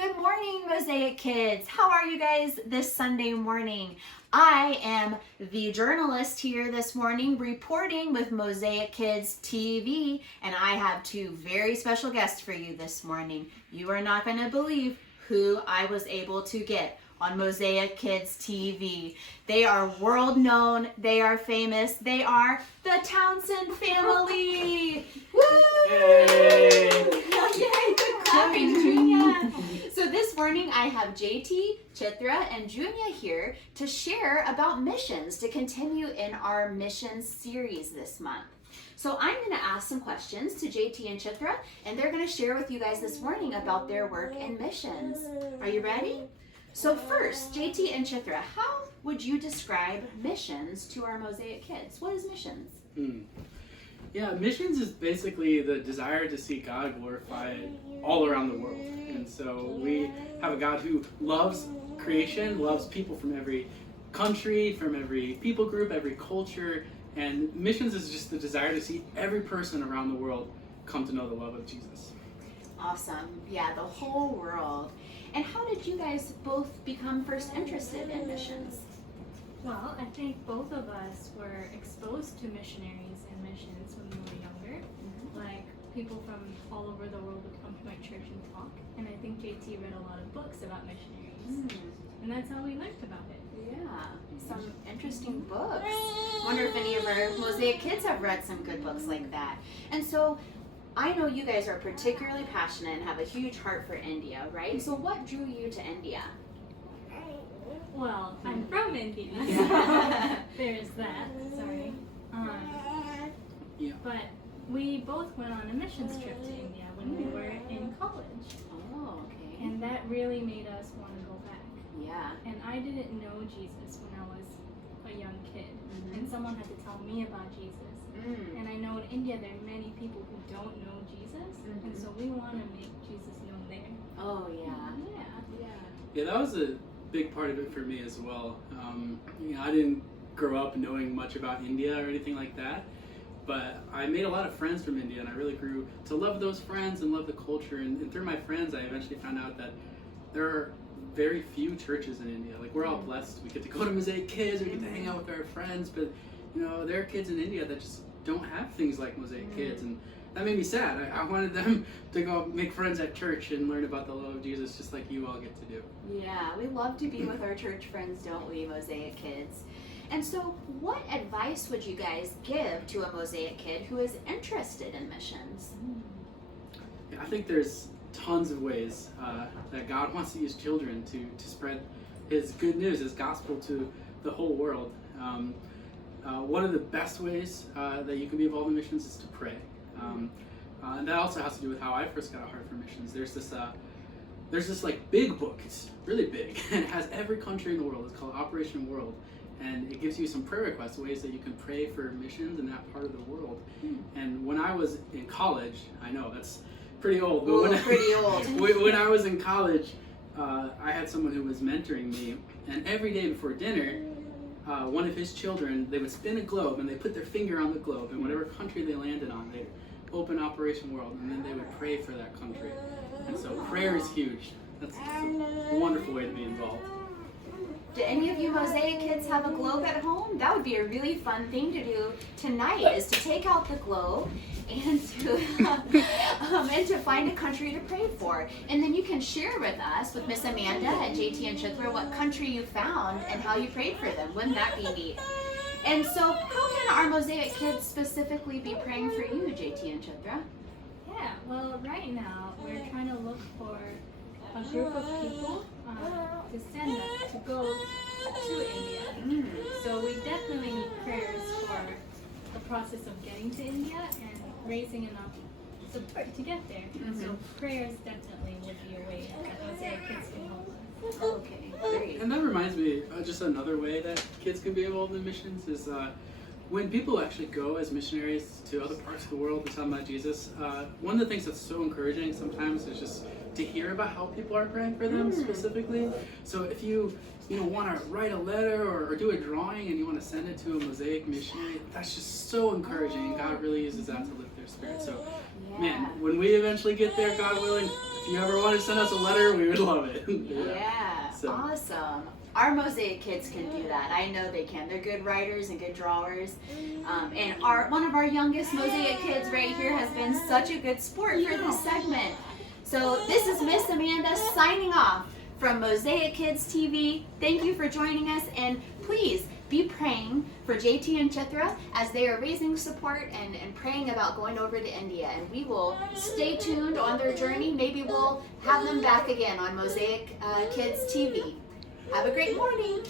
Good morning, Mosaic kids. How are you guys this Sunday morning? I am the journalist here this morning reporting with Mosaic Kids TV, and I have two very special guests for you this morning. You are not going to believe who I was able to get on Mosaic Kids TV. They are world known, they are famous, they are the Townsend family. Woo! Yay! Yay, good clapping, Junia. So this morning I have JT, Chitra, and Junia here to share about missions, to continue in our mission series this month. So I'm going to ask some questions to JT and Chitra, and they're going to share with you guys this morning about their work in missions. Are you ready? So first, JT and Chitra, how would you describe missions to our Mosaic kids? What is missions? Yeah, missions is basically the desire to see God glorified all around the world. And so we have a God who loves creation, loves people from every country, from every people group, every culture. And missions is just the desire to see every person around the world come to know the love of Jesus. Awesome. Yeah, the whole world. And how did you guys both become first interested in missions? Well, I think both of us were exposed to missionaries and missions when we were younger. Like, people from all over the world would come to my church and talk. And I think JT read a lot of books about missionaries. And that's how we learned about it. Yeah, some interesting books. I wonder if any of our Mosaic kids have read some good books like that. And so, I know you guys are particularly passionate and have a huge heart for India, right? So what drew you to India? Well, I'm from India. There's that. Sorry. Yeah. But we both went on a missions trip to India when we were in college. Oh, okay. And that really made us want to go back. Yeah. And I didn't know Jesus when I was a young kid. And someone had to tell me about Jesus. And I know in India there are many people who don't know Jesus. And so we want to make Jesus known there. Oh, yeah. Yeah, that was a big part of it for me as well. I didn't grow up knowing much about India or anything like that, but I made a lot of friends from India, and I really grew to love those friends and love the culture. And through my friends, I eventually found out that there are very few churches in India. Like, we're all blessed. We get to go to Mosaic Kids, we get to hang out with our friends, but there are kids in India that just don't have things like Mosaic Kids, and that made me sad. I wanted them to go make friends at church and learn about the love of Jesus just like you all get to do. Yeah, we love to be with our church friends, don't we, Mosaic kids? And so what advice would you guys give to a Mosaic kid who is interested in missions? I think there's tons of ways that God wants to use children to spread His good news, His gospel to the whole world. One of the best ways that you can be involved in missions is to pray. And that also has to do with how I first got a heart for missions. There's this like big book. It's really big, and it has every country in the world. It's called Operation World, and it gives you some prayer requests, ways that you can pray for missions in that part of the world. And when I was in college, I know that's pretty old, but when I was in college, I had someone who was mentoring me, and every day before dinner, one of his children, they would spin a globe and they put their finger on the globe, and whatever country they landed on, they'd open Operation World, and then they would pray for that country. And so prayer is huge. That's a wonderful way to be involved. Do any of you Mosaic kids have a globe at home? That would be a really fun thing to do tonight, is to take out the globe and to find a country to pray for. And then you can share with us, with Miss Amanda and JT and Chitra, what country you found and how you prayed for them. Wouldn't that be neat? And so how can our Mosaic kids specifically be praying for you, JT and Chitra? Yeah, well, right now we're trying to look for a group of people to send us to go to India. So we definitely need prayers for the process of getting to India and raising enough support to get there. So prayers definitely would be a way that Mosaic kids can help us. Okay, great. And that reminds me, just another way that kids can be involved in missions is when people actually go as missionaries to other parts of the world to tell them about Jesus. One of the things that's so encouraging sometimes is just to hear about how people are praying for them specifically. So if you want to write a letter or do a drawing and you want to send it to a Mosaic missionary, that's just so encouraging. God really uses that to lift their spirit. So, man, when we eventually get there, God willing, if if you ever want to send us a letter, we would love it. Yeah, So. awesome. Our Mosaic kids can do that. I know they can. They're good writers and good drawers. And one of our youngest Mosaic kids right here has been such a good sport for this segment. So this is Miss Amanda signing off from Mosaic Kids TV. Thank you for joining us, and please be praying for JT and Chitra as they are raising support and praying about going over to India. And we will stay tuned on their journey. Maybe we'll have them back again on Mosaic Kids TV. Have a great morning.